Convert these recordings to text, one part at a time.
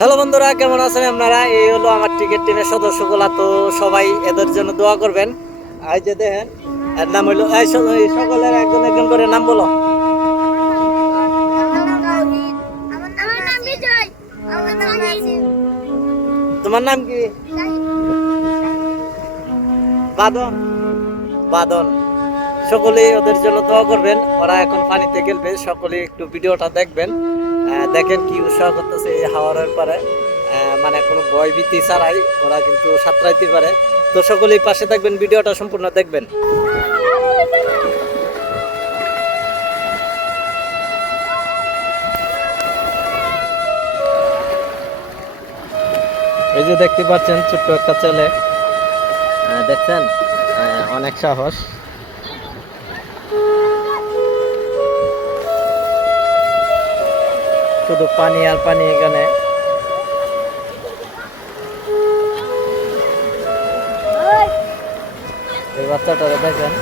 Hello বন্ধুরা, কেমন আছেন আপনারা? এই হলো আমার ক্রিকেট টিমের সদস্যগুলা। তো সবাই এদের জন্য দোয়া করবেন। এই যে দেখেন, এর নাম হইলো এই সকলের একজন একজন করে নাম বলো। তোমার নাম কি? বাদন। বাদন। সকলেই ওদের জন্য দোয়া করবেন। ওরা এখন পানিতে খেলবে, সকলে একটু ভিডিওটা দেখবেন। দেখেন কি উৎসাহ করতেছে এই হাওয়ার পরে। মানে কোনো ভয় ভীতি ছাড়াই ওরা কিন্তু সাঁতরাইতে পারে। তো সকলেই পাশে থাকবেন, ভিডিওটা সম্পূর্ণ দেখবেন। এই যে দেখতে পাচ্ছেন ছোট্ট একটা ছেলে, দেখছেন, অনেক সাহস। শুধু পানি আর পানি এখানে। এই বাচ্চাটারে দেখেন।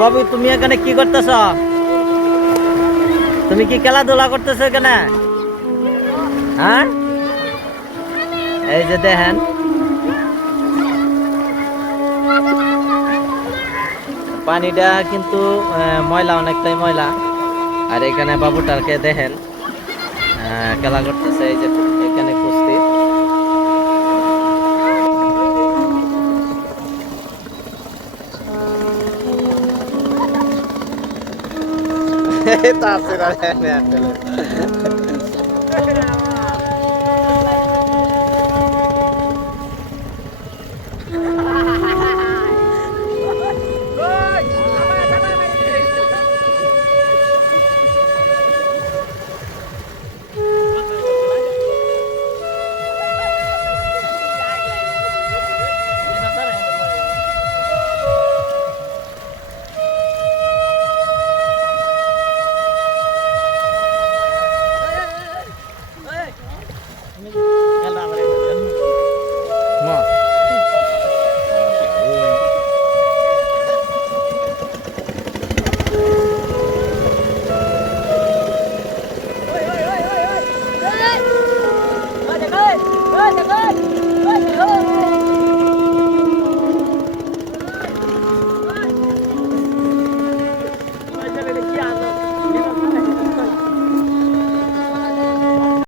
বাবু, তুমি এখানে কি করতেছ? তুমি কি খেলাধুলা করতেছো এখানে? হ্যাঁ, এই যে দেখেন, পানিটা কিন্তু ময়লা, অনেকটাই ময়লা। আর এখানে বাবুটাকে দেখেন খেলা করতেছে। এই যে এখানে কুস্তি।